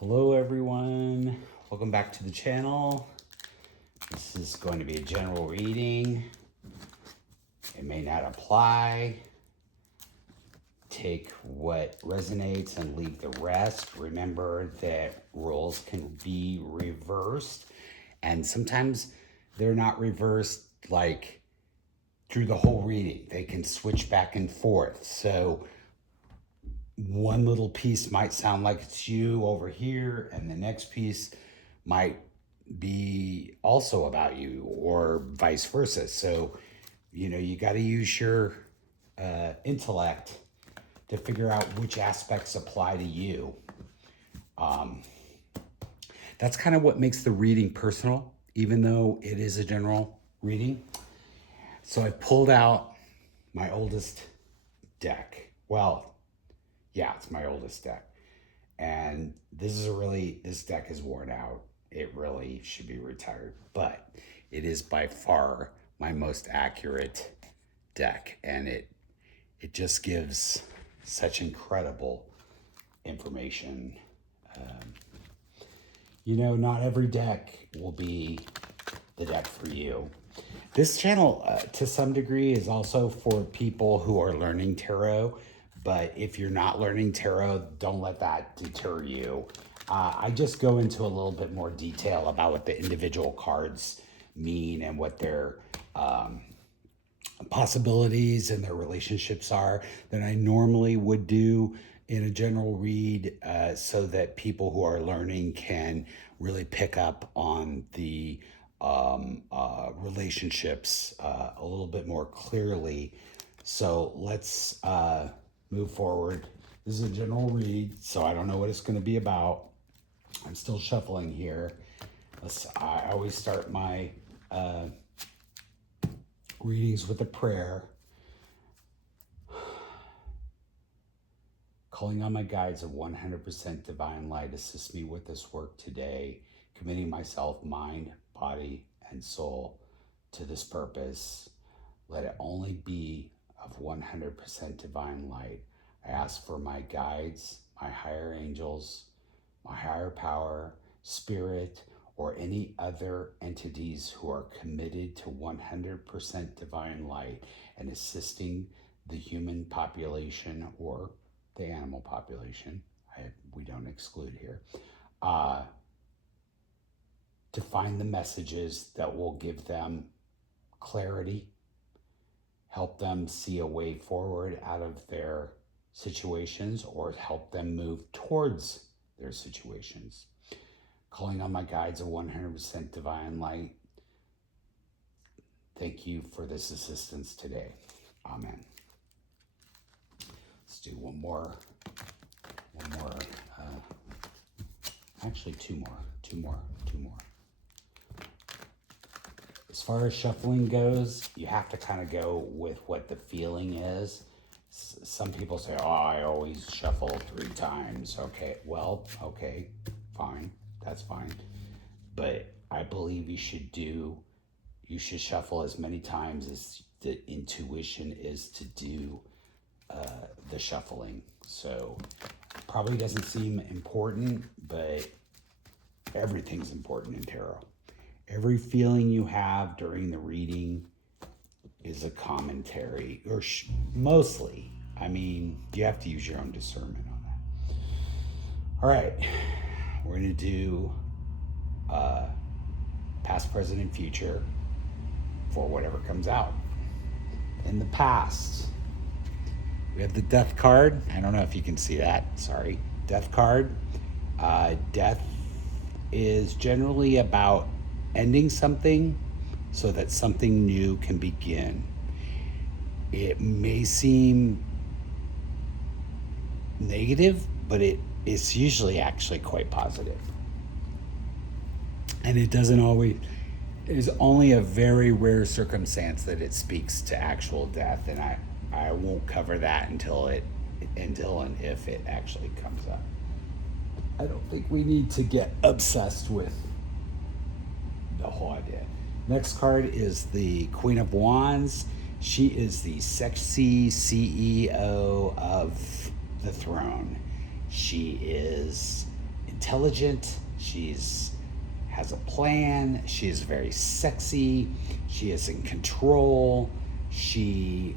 Hello everyone, welcome back to the channel. This is going to be a general reading. It may not apply. Take what resonates and leave the rest. Remember that roles can be reversed, and sometimes they're not reversed like through the whole reading. They can switch back and forth. So one little piece might sound like it's you over here, and the next piece might be also about you, or vice versa. So, you got to use your intellect to figure out which aspects apply to you. That's kind of what makes the reading personal, even though it is a general reading. So I pulled out my oldest deck. Well, yeah, it's my oldest deck. And this deck is worn out. It really should be retired, but it is by far my most accurate deck. And it just gives such incredible information. Not every deck will be the deck for you. This channel, to some degree, is also for people who are learning tarot. But if you're not learning tarot, don't let that deter you. I just go into a little bit more detail about what the individual cards mean and what their possibilities and their relationships are than I normally would do in a general read, so that people who are learning can really pick up on the relationships a little bit more clearly. So let's move forward. This is a general read, so I don't know what it's going to be about. I'm still shuffling here. I always start my readings with a prayer. Calling on my guides of 100% divine light, assist me with this work today, committing myself, mind, body, and soul to this purpose. Let it only be of 100% divine light. I ask for my guides, my higher angels, my higher power, spirit, or any other entities who are committed to 100% divine light and assisting the human population or the animal population, we don't exclude here, to find the messages that will give them clarity, help them see a way forward out of their situations, or help them move towards their situations. Calling on my guides of 100% divine light, thank you for this assistance today. Amen. Let's do one more, actually two more. As far as shuffling goes, you have to kind of go with what the feeling is. Some people say, oh, I always shuffle 3 times. Okay, well, okay, fine, that's fine. But I believe you should shuffle as many times as the intuition is to do the shuffling. So probably doesn't seem important, but everything's important in tarot. Every feeling you have during the reading is a commentary, or mostly. I mean, you have to use your own discernment on that. All right, we're going to do past, present, and future for whatever comes out. In the past, we have the Death card. I don't know if you can see that. Sorry. Death card. Death is generally about ending something so that something new can begin. It may seem negative, but it's usually actually quite positive. And it doesn't always, it is only a very rare circumstance that it speaks to actual death, and I won't cover that until and if it actually comes up. I don't think we need to get obsessed with the whole idea. Next card is the Queen of Wands. She is the sexy CEO of the throne. She is intelligent. She's has a plan. She is very sexy. She is in control. She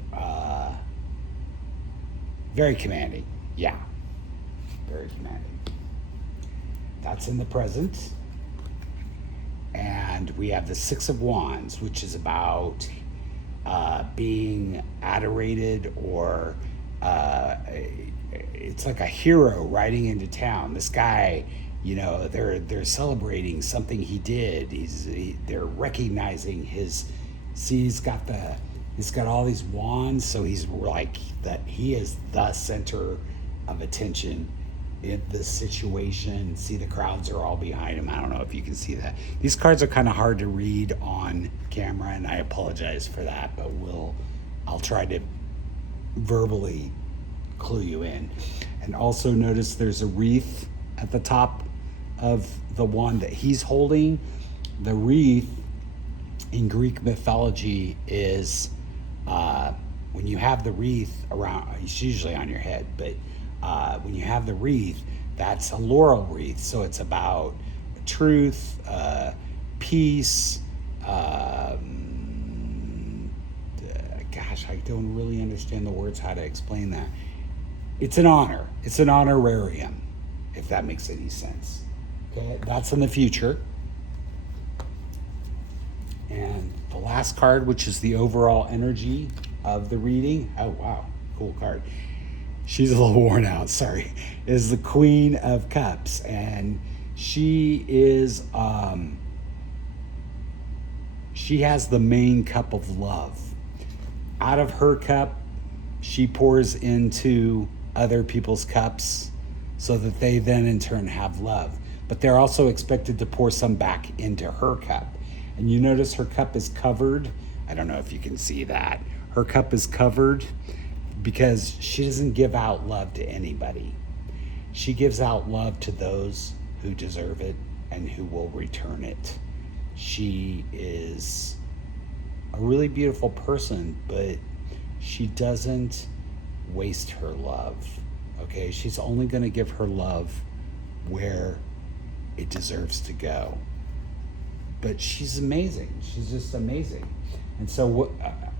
very commanding. Yeah, very commanding. That's in the present. And we have the Six of Wands, which is about being adorated, or it's like a hero riding into town. This guy, they're celebrating something he did. They're recognizing his. See, he's got all these wands, so he's like that. He is the center of attention in this situation. See, the crowds are all behind him. I don't know if you can see that. These cards are kind of hard to read on camera, and I apologize for that, but I'll try to verbally clue you in. And also notice there's a wreath at the top of the wand that he's holding. The wreath in Greek mythology is when you have the wreath around, it's usually on your head, but when you have the wreath, that's a laurel wreath. So it's about truth, peace. Gosh, I don't really understand the words, how to explain that. It's an honor. It's an honorarium, if that makes any sense. Okay, that's in the future. And the last card, which is the overall energy of the reading. Oh, wow. Cool card. She's a little worn out, sorry. Is the Queen of Cups. And she is, she has the main cup of love. Out of her cup, she pours into other people's cups so that they then in turn have love. But they're also expected to pour some back into her cup. And you notice her cup is covered. I don't know if you can see that. Her cup is covered because she doesn't give out love to anybody. She gives out love to those who deserve it and who will return it. She is a really beautiful person, but she doesn't waste her love. Okay, she's only going to give her love where it deserves to go. But she's amazing. She's just amazing. And so what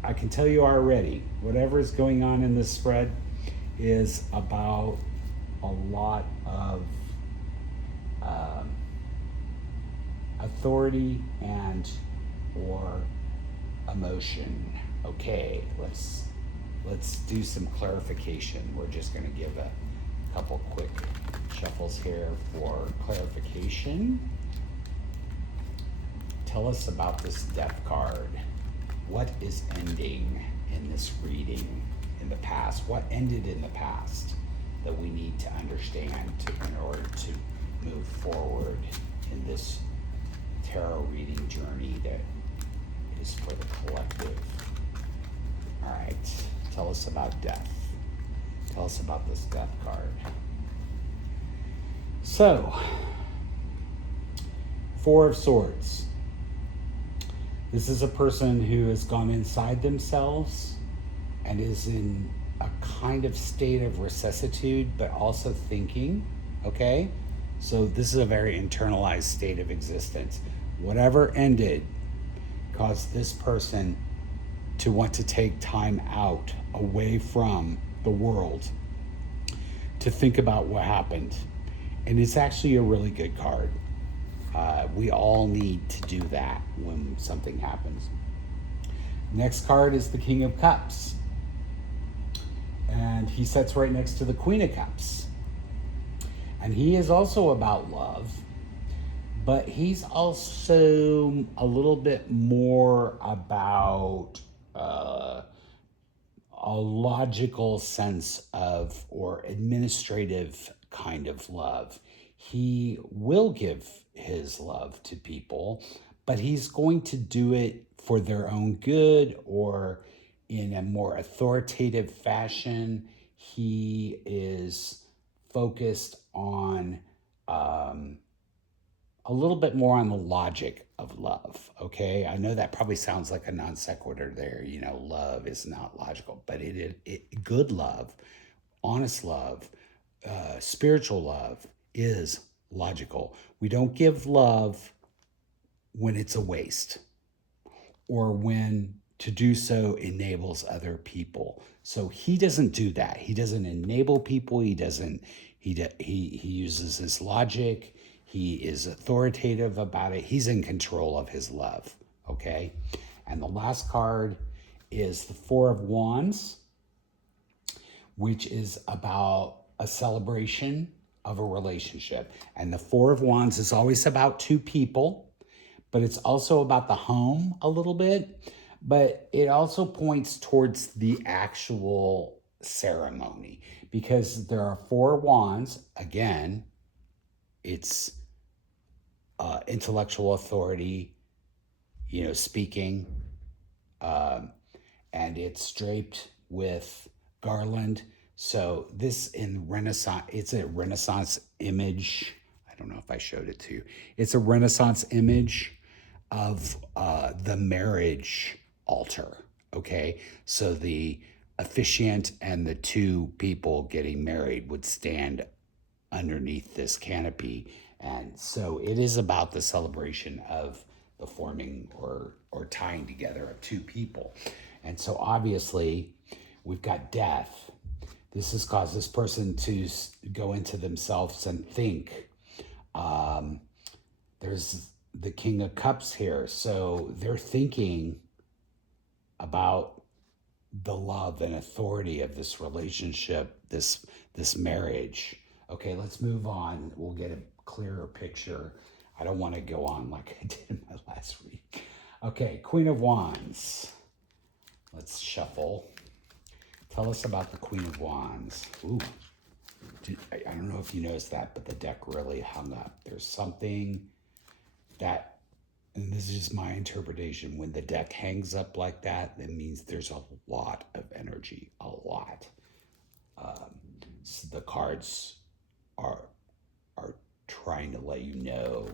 I can tell you already, whatever is going on in this spread is about a lot of authority and or emotion. Okay, let's do some clarification. We're just going to give a couple quick shuffles here for clarification. Tell us about this Death card. What is ending in this reading in the past? What ended in the past that we need to understand in order to move forward in this tarot reading journey that is for the collective? All right, tell us about death. Tell us about this Death card. So, Four of Swords. This is a person who has gone inside themselves and is in a kind of state of resuscitude, but also thinking, okay? So this is a very internalized state of existence. Whatever ended caused this person to want to take time out away from the world to think about what happened. And it's actually a really good card. We all need to do that when something happens. Next card is the King of Cups. And he sits right next to the Queen of Cups. And he is also about love, but he's also a little bit more about a logical sense of, or administrative kind of love. He will give his love to people, but he's going to do it for their own good or in a more authoritative fashion. He is focused on a little bit more on the logic of love, okay? I know that probably sounds like a non sequitur there. You know, love is not logical, but good love, honest love, spiritual love is logical. We don't give love when it's a waste or when to do so enables other people. So he doesn't do that. He doesn't enable people. He uses his logic. He is authoritative about it. He's in control of his love. Okay. And the last card is the Four of Wands, which is about a celebration of a relationship. And the Four of Wands is always about two people, but it's also about the home a little bit. But it also points towards the actual ceremony because there are four wands. Again, it's intellectual authority, speaking, and it's draped with garland. So this in Renaissance, it's a Renaissance image. I don't know if I showed it to you. It's a Renaissance image of the marriage altar. Okay, so the officiant and the two people getting married would stand underneath this canopy, and so it is about the celebration of the forming or tying together of two people. And so obviously we've got death. This has caused this person to go into themselves and think. There's the King of Cups here, so they're thinking about the love and authority of this relationship, this marriage. Okay, let's move on. We'll get a clearer picture. I don't want to go on like I did in my last week. Okay, Queen of Wands. Let's shuffle. Tell us about the Queen of Wands. Ooh, I don't know if you noticed that, but the deck really hung up. There's something that, and this is just my interpretation, when the deck hangs up like that, that means there's a lot of energy, a lot. So the cards are trying to let you know.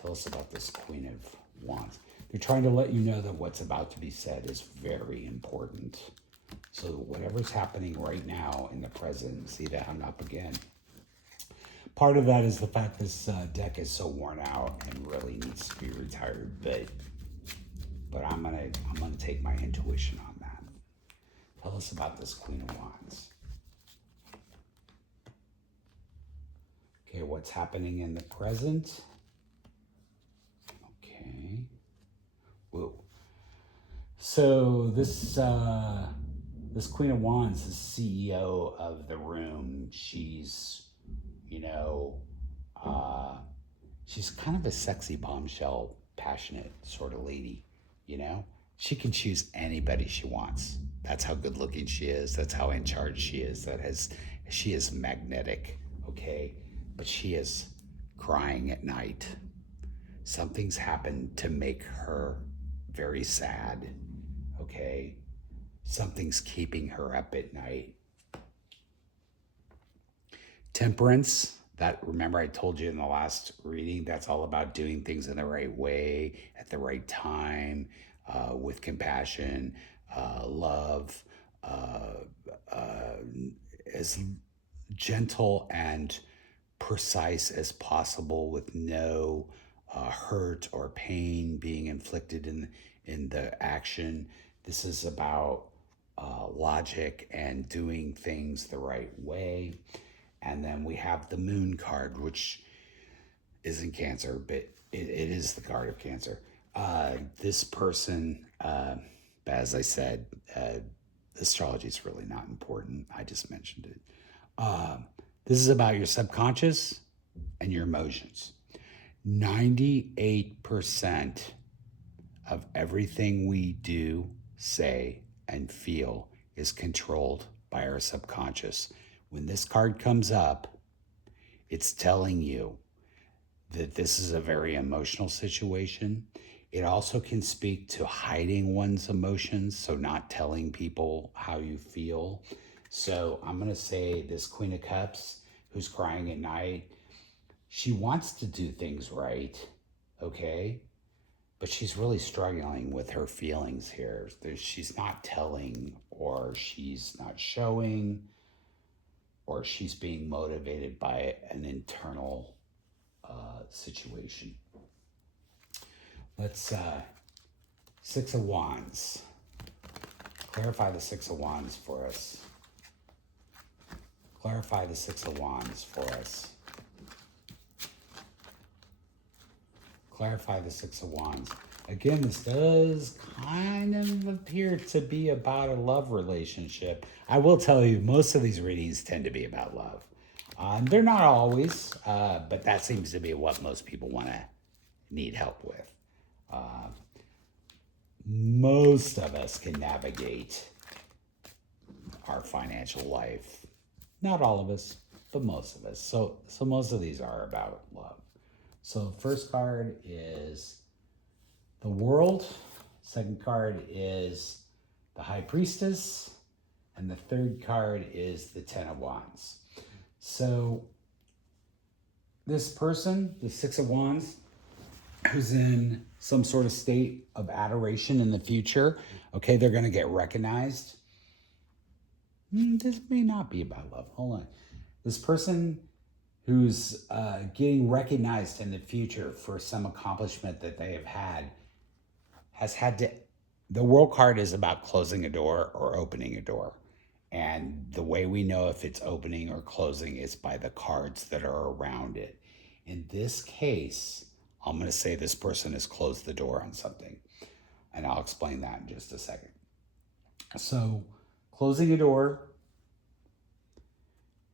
Tell us about this Queen of Wands. They're trying to let you know that what's about to be said is very important. So whatever's happening right now in the present, see that hung up again. Part of that is the fact this deck is so worn out and really needs to be retired, but I'm gonna take my intuition on that. Tell us about this Queen of Wands. Okay, what's happening in the present? Okay. Whoa. So this Queen of Wands is CEO of the room. She's she's kind of a sexy bombshell, passionate sort of lady, She can choose anybody she wants. That's how good looking she is. That's how in charge she is. She is magnetic, okay? But she is crying at night. Something's happened to make her very sad, okay? Something's keeping her up at night. Temperance, that, remember I told you in the last reading, that's all about doing things in the right way, at the right time, with compassion, love, as gentle and precise as possible with no hurt or pain being inflicted in the action. This is about logic and doing things the right way. And then we have the Moon card, which isn't Cancer, but it is the card of Cancer. This person, as I said, astrology is really not important. I just mentioned it. This is about your subconscious and your emotions. 98% of everything we do, say, and feel is controlled by our subconscious. When this card comes up, it's telling you that this is a very emotional situation. It also can speak to hiding one's emotions, so not telling people how you feel. So I'm going to say this Queen of Cups, who's crying at night, she wants to do things right, okay? But she's really struggling with her feelings here. She's not telling or she's not showing. or she's being motivated by an internal situation. Let's, Six of Wands. Clarify the Six of Wands for us. Clarify the Six of Wands for us. Clarify the Six of Wands. Again, this does kind of appear to be about a love relationship. I will tell you, most of these readings tend to be about love. They're not always, but that seems to be what most people need help with. Most of us can navigate our financial life. Not all of us, but most of us. So most of these are about love. So first card is the World. Second card is the High Priestess. And the third card is the Ten of Wands. So this person, the Six of Wands, who's in some sort of state of adoration in the future, okay, they're going to get recognized. This may not be about love. Hold on. This person who's getting recognized in the future for some accomplishment that they have had has had to, the World card is about closing a door or opening a door. And the way we know if it's opening or closing is by the cards that are around it. In this case, I'm going to say this person has closed the door on something. And I'll explain that in just a second. So, closing a door,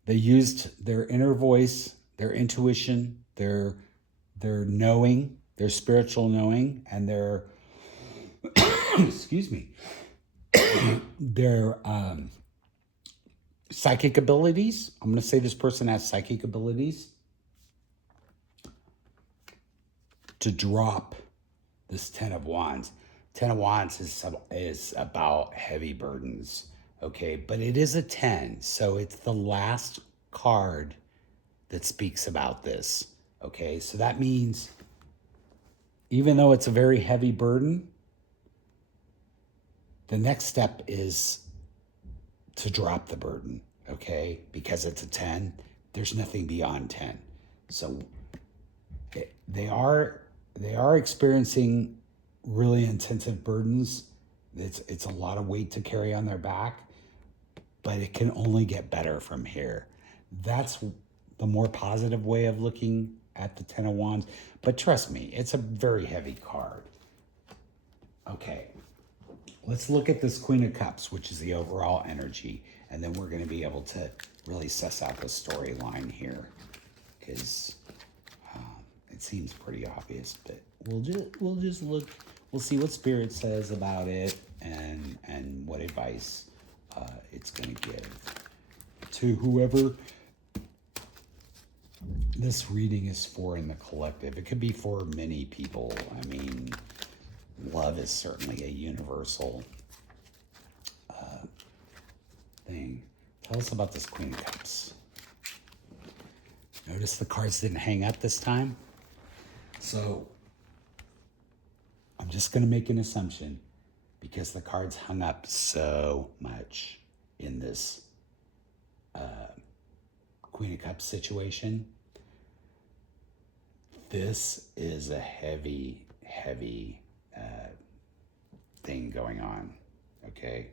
they used their inner voice, their intuition, their knowing, their spiritual knowing, and their, excuse me, their psychic abilities. I'm going to say this person has psychic abilities to drop this Ten of Wands. Ten of Wands is about heavy burdens, okay? But it is a 10, so it's the last card that speaks about this, okay? So that means even though it's a very heavy burden, the next step is to drop the burden, okay? Because it's a 10, there's nothing beyond 10. So they are experiencing really intensive burdens. It's a lot of weight to carry on their back, but it can only get better from here. That's the more positive way of looking at the Ten of Wands. But trust me, it's a very heavy card. Okay, let's look at this Queen of Cups, which is the overall energy, and then we're going to be able to really suss out the storyline here, because it seems pretty obvious, but we'll just look. We'll see what Spirit says about it, and what advice it's going to give to whoever this reading is for in the collective. It could be for many people. I mean, love is certainly a universal thing. Tell us about this Queen of Cups. Notice the cards didn't hang up this time. So I'm just going to make an assumption, because the cards hung up so much in this Queen of Cups situation. This is a heavy thing going on, okay?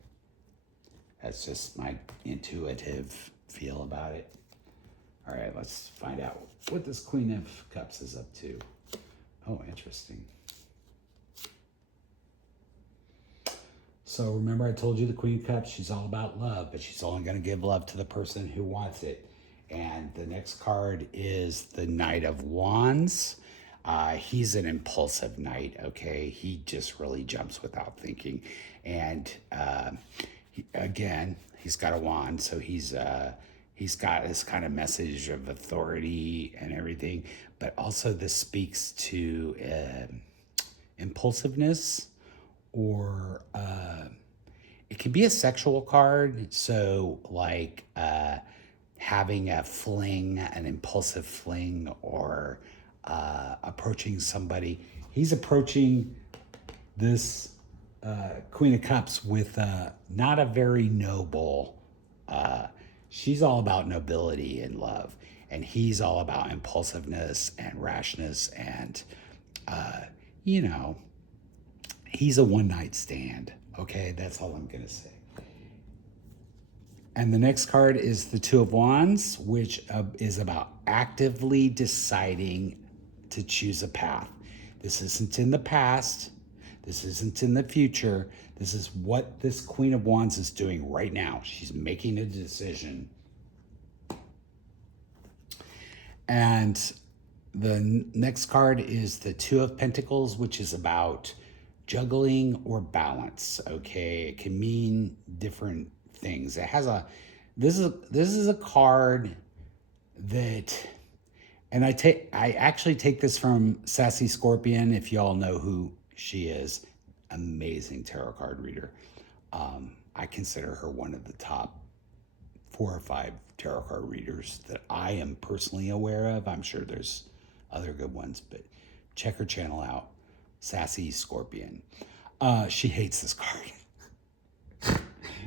That's just my intuitive feel about it. All right, let's find out what this Queen of Cups is up to. Oh, interesting. So remember I told you the Queen of Cups, she's all about love, but she's only going to give love to the person who wants it. And the next card is the Knight of Wands. He's an impulsive knight, okay? He just really jumps without thinking. And he's got a wand, so he's got this kind of message of authority and everything. But also this speaks to impulsiveness, or it can be a sexual card. So like having a fling, an impulsive fling, or approaching somebody. He's approaching this Queen of Cups with not a very noble She's all about nobility and love, and he's all about impulsiveness and rashness. And, you know, he's a one night stand. Okay, that's all I'm going to say. And the next card is the Two of Wands, which is about actively deciding to choose a path. This isn't in the past. This isn't in the future. This is what this Queen of Wands is doing right now. She's making a decision. And the next card is the Two of Pentacles, which is about juggling or balance. Okay, it can mean different things. It has a this is a card that, and I actually take this from Sassy Scorpion. If y'all know who she is, amazing tarot card reader. I consider her one of the top 4 or 5 tarot card readers that I am personally aware of. I'm sure there's other good ones, but check her channel out, Sassy Scorpion. She hates this card.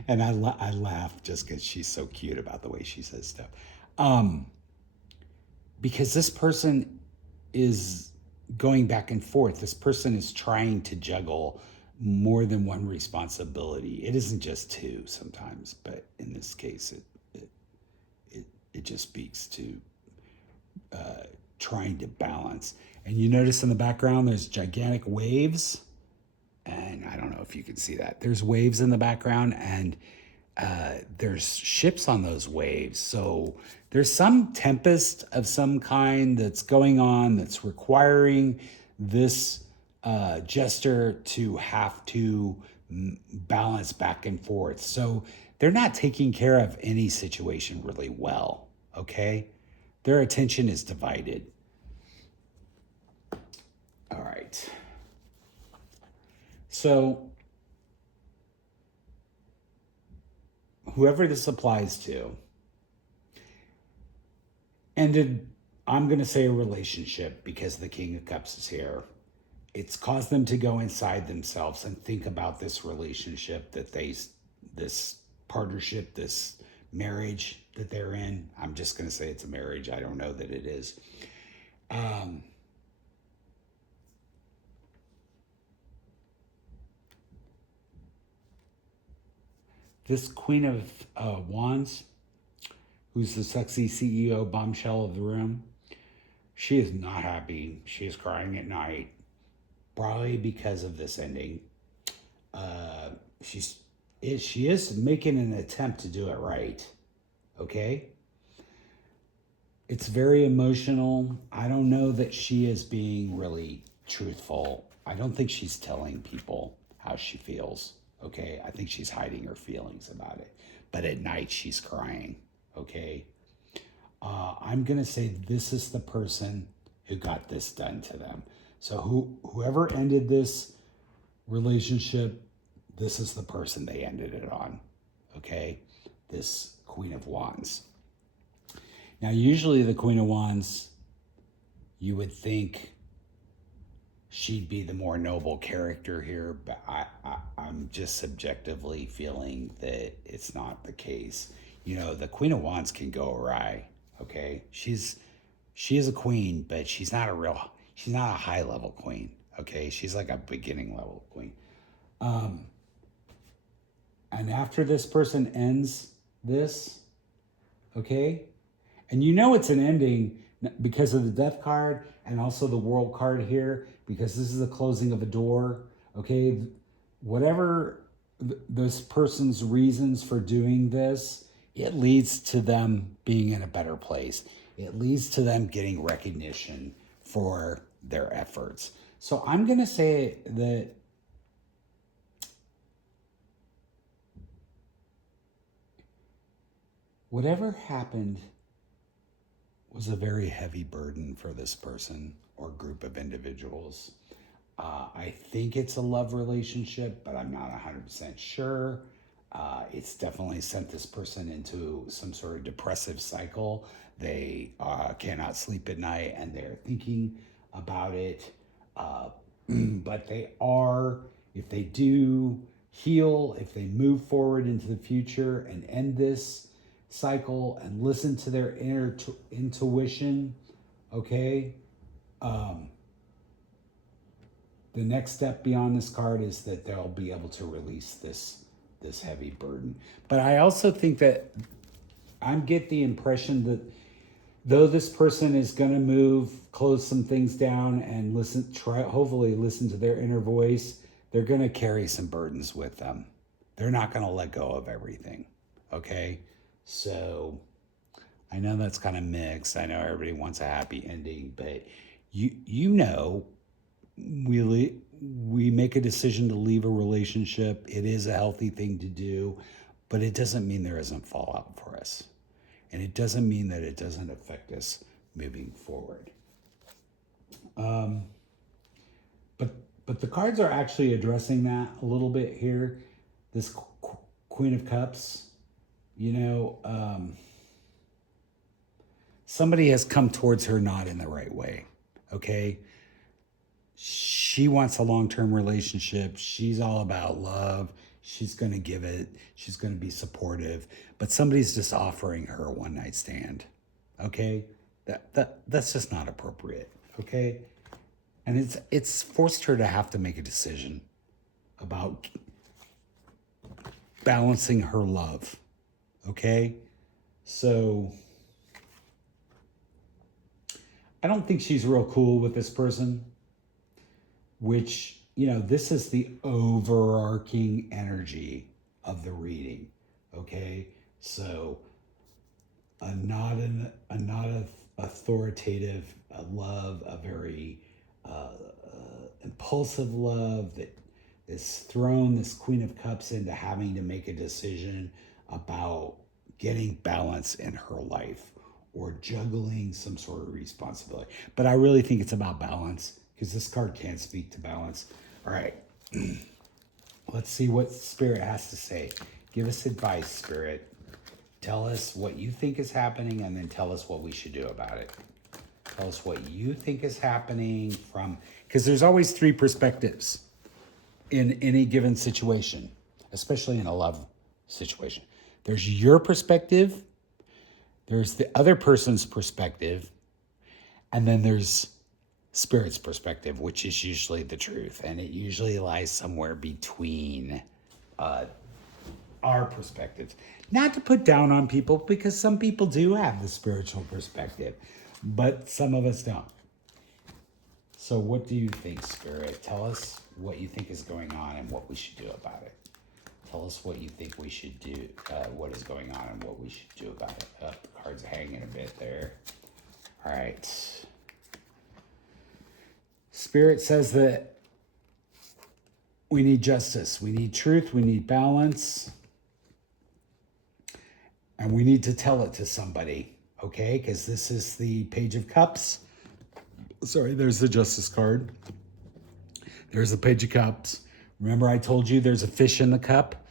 And I laugh just because she's so cute about the way she says stuff. Because this person is going back and forth. This person is trying to juggle more than one responsibility. It isn't just two sometimes, but in this case, it just speaks to trying to balance. And you notice in the background, there's gigantic waves. And I don't know if you can see that. There's waves in the background, and there's ships on those waves. So there's some tempest of some kind that's going on that's requiring this jester to have to balance back and forth. So they're not taking care of any situation really well, okay? Their attention is divided. All right. So whoever this applies to ended, I'm going to say, a relationship, because the King of Cups is here. It's caused them to go inside themselves and think about this relationship this partnership, this marriage that they're in. I'm just going to say it's a marriage. I don't know that it is. This Queen of Wands, who's the sexy CEO bombshell of the room, she is not happy. She is crying at night, probably because of this ending. She is making an attempt to do it right. Okay? It's very emotional. I don't know that she is being really truthful. I don't think she's telling people how she feels. Okay? I think she's hiding her feelings about it. But at night, she's crying. Okay? I'm going to say this is the person who got this done to them. So whoever ended this relationship, this is the person they ended it on. Okay? This Queen of Wands. Now, usually the Queen of Wands, you would think she'd be the more noble character here, but I'm just subjectively feeling that it's not the case. You know, the Queen of Wands can go awry, okay? She is a queen, but she's not a high level queen, okay? She's like a beginning level queen. And after this person ends this, okay? And you know it's an ending because of the Death card and also the World card here, because this is the closing of a door, okay? Whatever this person's reasons for doing this, it leads to them being in a better place. It leads to them getting recognition for their efforts. So I'm going to say that whatever happened was a very heavy burden for this person or group of individuals. I think it's a love relationship, but I'm not 100% sure. It's definitely sent this person into some sort of depressive cycle. They cannot sleep at night and they're thinking about it. But they are, if they do heal, if they move forward into the future and end this cycle and listen to their inner intuition, okay? The next step beyond this card is that they'll be able to release this heavy burden. But I also think that I get the impression that though this person is going to move, close some things down, and hopefully listen to their inner voice, they're going to carry some burdens with them. They're not going to let go of everything. Okay? So I know that's kind of mixed. I know everybody wants a happy ending, but you know, we make a decision to leave a relationship. It is a healthy thing to do, but it doesn't mean there isn't fallout for us. And it doesn't mean that it doesn't affect us moving forward. But the cards are actually addressing that a little bit here. This Queen of Cups, you know, somebody has come towards her not in the right way, okay? She wants a long-term relationship. She's all about love. She's going to give it. She's going to be supportive. But somebody's just offering her a one-night stand, okay? That's just not appropriate, okay? And it's forced her to have to make a decision about balancing her love, okay? So I don't think she's real cool with this person, which, you know, this is the overarching energy of the reading, okay? So a not authoritative love, a very impulsive love that is thrown this Queen of Cups into having to make a decision about getting balance in her life or juggling some sort of responsibility. But I really think it's about balance because this card can't speak to balance. All right, let's see what Spirit has to say. Give us advice, Spirit. Tell us what you think is happening and then tell us what we should do about it. Tell us what you think is happening because there's always three perspectives in any given situation, especially in a love situation. There's your perspective, there's the other person's perspective, and then there's Spirit's perspective, which is usually the truth. And it usually lies somewhere between our perspectives. Not to put down on people, because some people do have the spiritual perspective, but some of us don't. So what do you think, Spirit? Tell us what you think is going on and what we should do about it. Tell us what you think we should do, what is going on and what we should do about it. The card's hanging a bit there. All right. Spirit says that we need justice, we need truth, we need balance, and we need to tell it to somebody, okay? Because this is the Page of Cups. Sorry, there's the Justice card. There's the Page of Cups. Remember I told you there's a fish in the cup?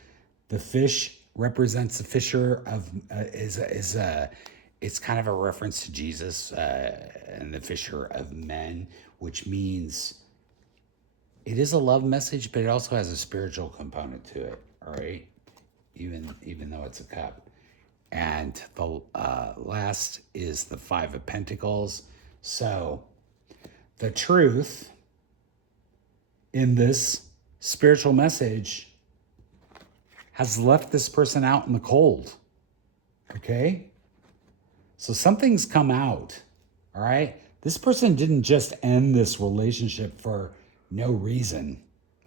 The fish represents the fisher of, it's kind of a reference to Jesus and the fisher of men, which means it is a love message, but it also has a spiritual component to it, all right? Even though it's a cup. And the last is the Five of Pentacles. So the truth in this spiritual message has left this person out in the cold, okay? So something's come out, all right? This person didn't just end this relationship for no reason,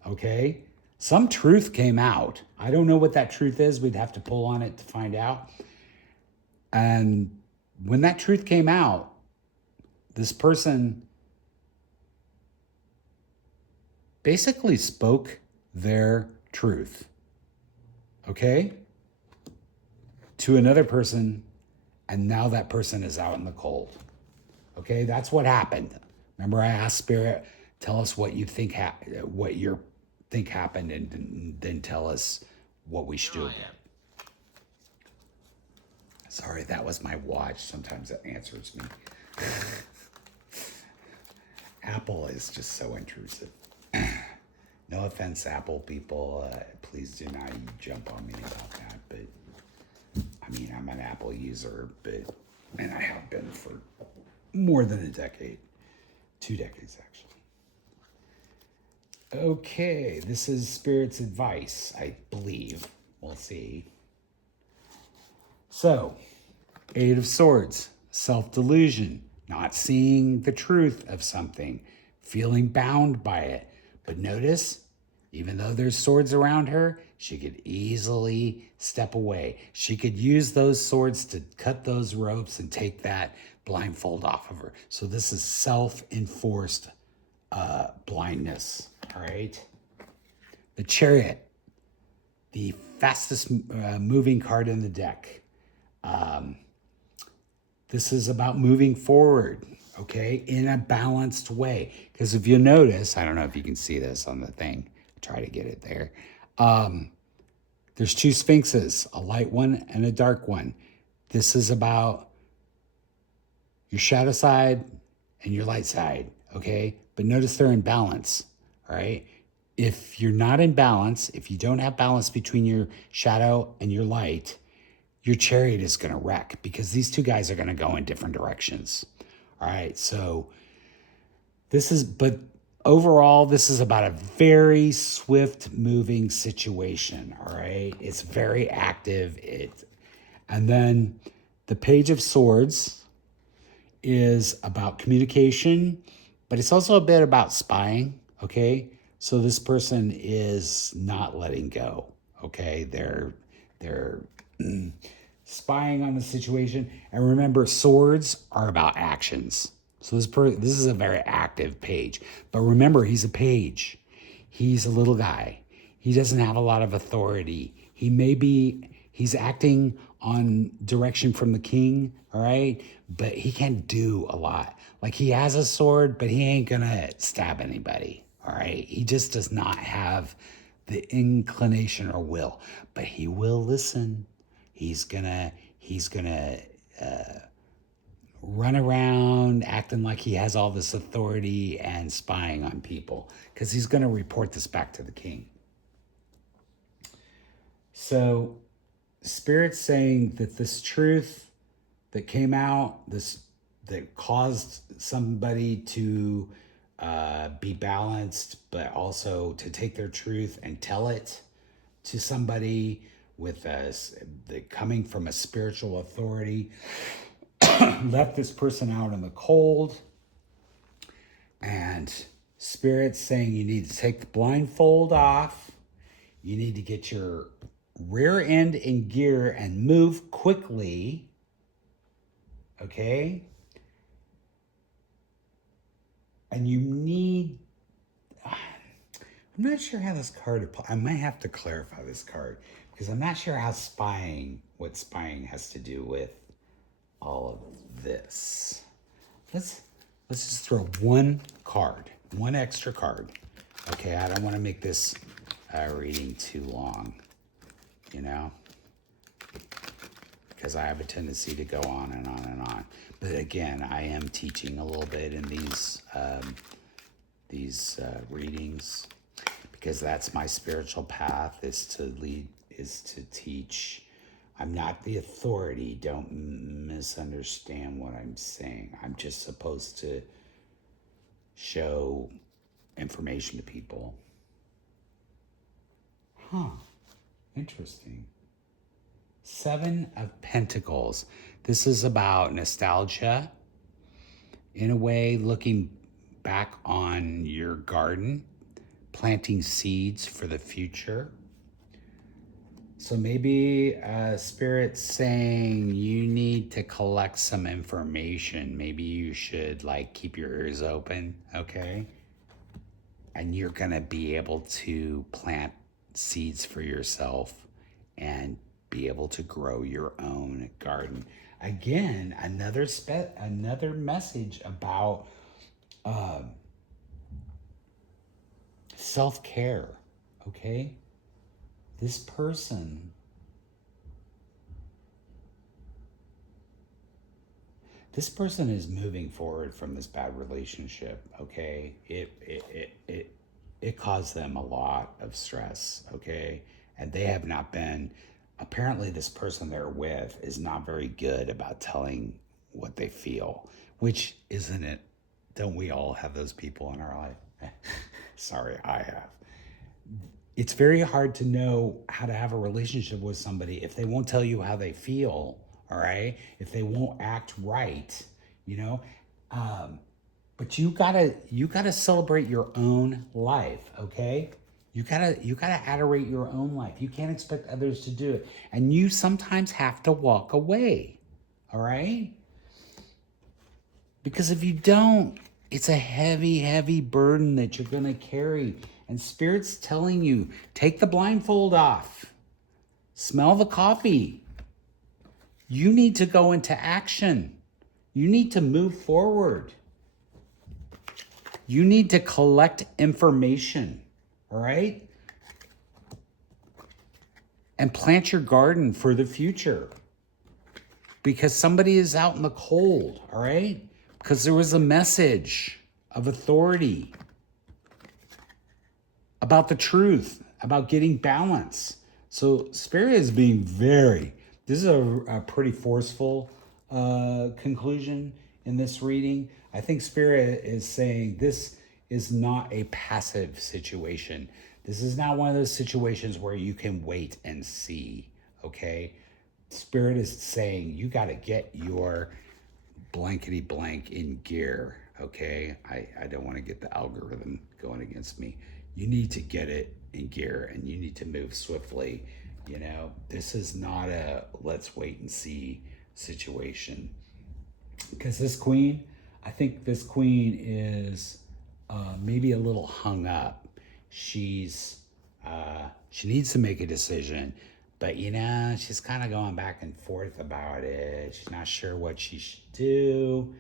okay? Some truth came out. I don't know what that truth is. We'd have to pull on it to find out. And when that truth came out, this person basically spoke their truth, okay, to another person, and now that person is out in the cold, okay? That's what happened. Remember I asked Spirit, tell us what you think what you think happened, and then tell us what we should do about it. Sorry, that was my watch. Sometimes it answers me. Apple is just so intrusive. No offense, Apple people. Please do not jump on me about that. But, I mean, I'm an Apple user, and I have been for more than a decade, 2 decades actually. Okay, this is Spirit's advice, I believe. We'll see. So, Eight of Swords, self-delusion, not seeing the truth of something, feeling bound by it. But notice, even though there's swords around her, she could easily step away. She could use those swords to cut those ropes and take that blindfold off of her. So this is self-enforced blindness, all right? The Chariot, the fastest moving card in the deck. This is about moving forward, okay, in a balanced way. Because if you notice, I don't know if you can see this on the thing. Try to get it there. There's 2 sphinxes, a light one and a dark one. This is about your shadow side and your light side, okay? But notice they're in balance, all right? If you're not in balance, if you don't have balance between your shadow and your light, your chariot is going to wreck because these 2 guys are going to go in different directions. All right, so but overall, this is about a very swift moving situation. All right, it's very active. And then the Page of Swords is about communication, but it's also a bit about spying. Okay, so this person is not letting go. Okay, they're spying on the situation. And remember, swords are about actions. So this is a very active page. But remember, he's a page. He's a little guy. He doesn't have a lot of authority. He's acting on direction from the king, all right? But he can't do a lot. Like, he has a sword, but he ain't gonna stab anybody, all right? He just does not have the inclination or will, but he will listen. He's gonna run around acting like he has all this authority and spying on people because he's gonna report this back to the king. So Spirit's saying that this truth that came out, that caused somebody to be balanced, but also to take their truth and tell it to somebody with coming from a spiritual authority, left this person out in the cold. And Spirit's saying you need to take the blindfold off. You need to get your rear end in gear and move quickly. Okay? And you need... I'm not sure how this card... I might have to clarify this card because I'm not sure how what spying has to do with all of this. Let's just throw one extra card. Okay, I don't want to make this reading too long, because I have a tendency to go on and on and on. But again, I am teaching a little bit in these readings because that's my spiritual path, is to teach. I'm not the authority. Don't misunderstand what I'm saying. I'm just supposed to show information to people. Interesting. 7 of Pentacles. This is about nostalgia. In a way, looking back on your garden, planting seeds for the future. So maybe Spirit's saying you need to collect some information. Maybe you should keep your ears open, okay? And you're gonna be able to plant seeds for yourself and be able to grow your own garden. Again, another message about self-care, okay? This person is moving forward from this bad relationship, okay? It caused them a lot of stress, okay? And they have not been apparently this person they're with is not very good about telling what they feel, which isn't it? Don't we all have those people in our life? Sorry, I have. It's very hard to know how to have a relationship with somebody if they won't tell you how they feel, all right? If they won't act right, you know? But you gotta celebrate your own life, okay? You gotta adorate your own life. You can't expect others to do it. And you sometimes have to walk away. All right? Because if you don't, it's a heavy, heavy burden that you're gonna carry. And Spirit's telling you, take the blindfold off. Smell the coffee. You need to go into action. You need to move forward. You need to collect information, all right? And plant your garden for the future. Because somebody is out in the cold, all right? Because there was a message of authority about the truth, about getting balance. So Spirit is being this is a pretty forceful conclusion in this reading. I think Spirit is saying this is not a passive situation. This is not one of those situations where you can wait and see, okay? Spirit is saying you got to get your blankety blank in gear, okay? I don't want to get the algorithm going against me. You need to get it in gear and you need to move swiftly. You know, this is not a let's wait and see situation. Because I think this queen is maybe a little hung up. She needs to make a decision, but she's kind of going back and forth about it. She's not sure what she should do.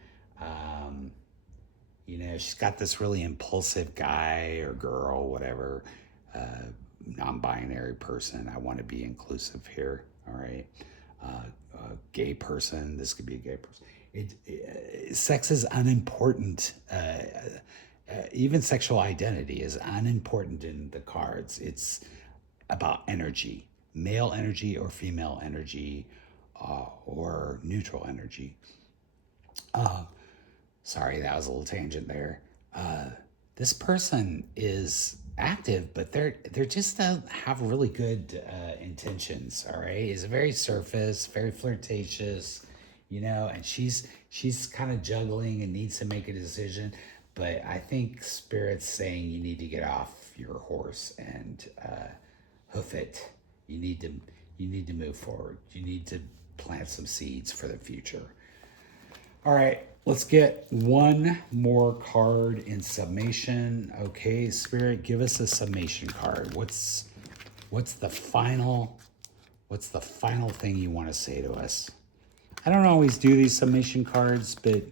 She's got this really impulsive guy or girl, whatever, non-binary person. I want to be inclusive here, all right? Gay person, this could be a gay person. Sex is unimportant. Even sexual identity is unimportant in the cards. It's about energy, male energy or female energy, or neutral energy. Sorry, that was a little tangent there. This person is active, but they're just have really good intentions. All right, is very surface, very flirtatious, and she's kind of juggling and needs to make a decision. But I think Spirit's saying you need to get off your horse and hoof it. You need to move forward. You need to plant some seeds for the future. All right, let's get one more card in summation. Okay, Spirit, give us a summation card. What's the final thing you want to say to us? I don't always do these summation cards, but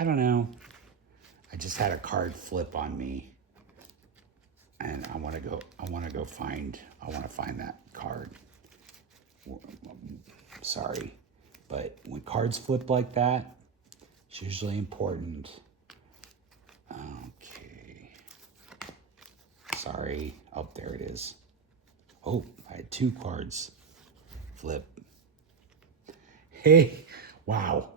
I don't know. I just had a card flip on me, and I want to find that card. Sorry, but when cards flip like that, it's usually important. Okay. Sorry. Oh, there it is. Oh, I had two cards flip. Hey, wow.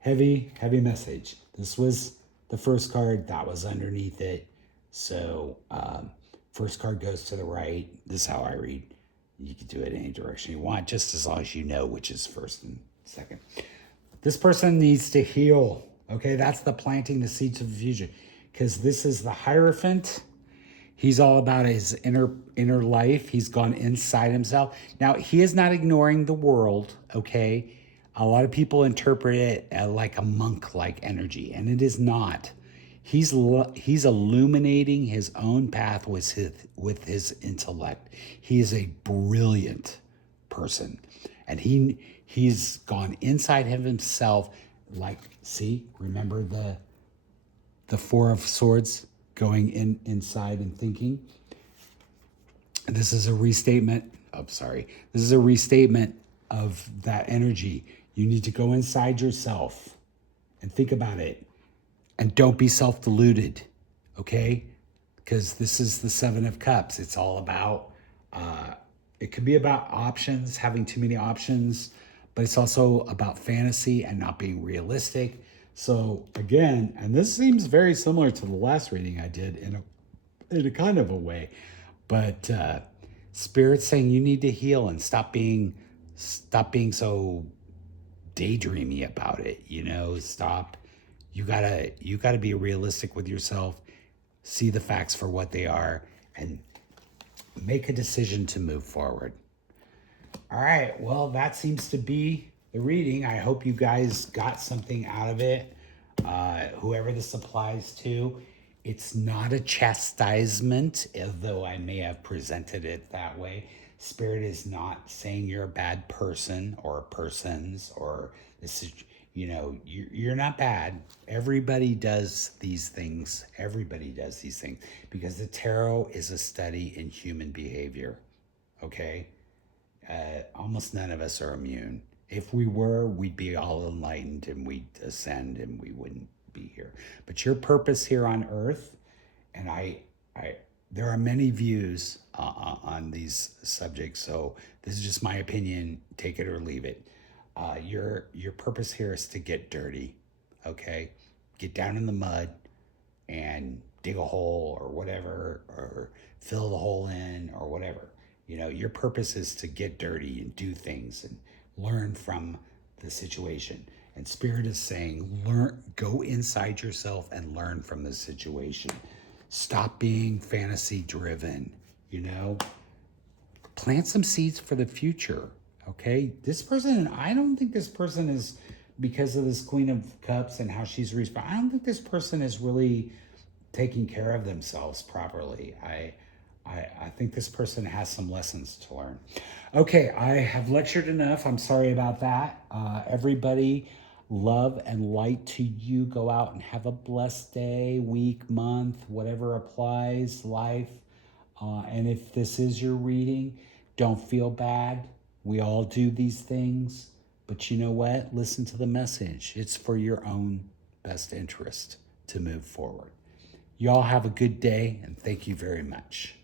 Heavy message. This was the first card that was underneath it. So, first card goes to the right. This is how I read. You can do it any direction you want, just as long as you know which is first and second. This person needs to heal. Okay, that's the planting the seeds of the future. Because this is the Hierophant. He's all about his inner life. He's gone inside himself. Now, he is not ignoring the world, okay? A lot of people interpret it like a monk-like energy, and it is not. He's illuminating his own path with his intellect. He is a brilliant person, and he's gone inside of himself. Like, see, remember the Four of Swords going inside and thinking. This is a restatement. This is a restatement of that energy. You need to go inside yourself and think about it. And don't be self-deluded, okay? Because this is the Seven of Cups. It's all about it could be about options, having too many options, but it's also about fantasy and not being realistic. So again, and this seems very similar to the last reading I did in a kind of a way, but Spirit's saying you need to heal and stop being so daydreamy about it. Stop. You gotta be realistic with yourself. See the facts for what they are, and make a decision to move forward. All right, well, that seems to be the reading. I hope you guys got something out of it. Whoever this applies to, it's not a chastisement, though I may have presented it that way. Spirit is not saying you're a bad person or persons, or this is, you're not bad. Everybody does these things. Everybody does these things because the tarot is a study in human behavior. Okay? Almost none of us are immune. If we were, we'd be all enlightened and we'd ascend and we wouldn't be here. But your purpose here on Earth, and there are many views on these subjects, so this is just my opinion. Take it or leave it. Your purpose here is to get dirty, okay? Get down in the mud and dig a hole or whatever, or fill the hole in or whatever. Your purpose is to get dirty and do things and learn from the situation. And Spirit is saying, go inside yourself and learn from the situation. Stop being fantasy driven, plant some seeds for the future. Okay. I don't think this person is, because of this Queen of Cups and how she's responding, I don't think this person is really taking care of themselves properly. I think this person has some lessons to learn. Okay, I have lectured enough. I'm sorry about that. Everybody, love and light to you. Go out and have a blessed day, week, month, whatever applies, life. And if this is your reading, don't feel bad. We all do these things. But you know what? Listen to the message. It's for your own best interest to move forward. Y'all have a good day, and thank you very much.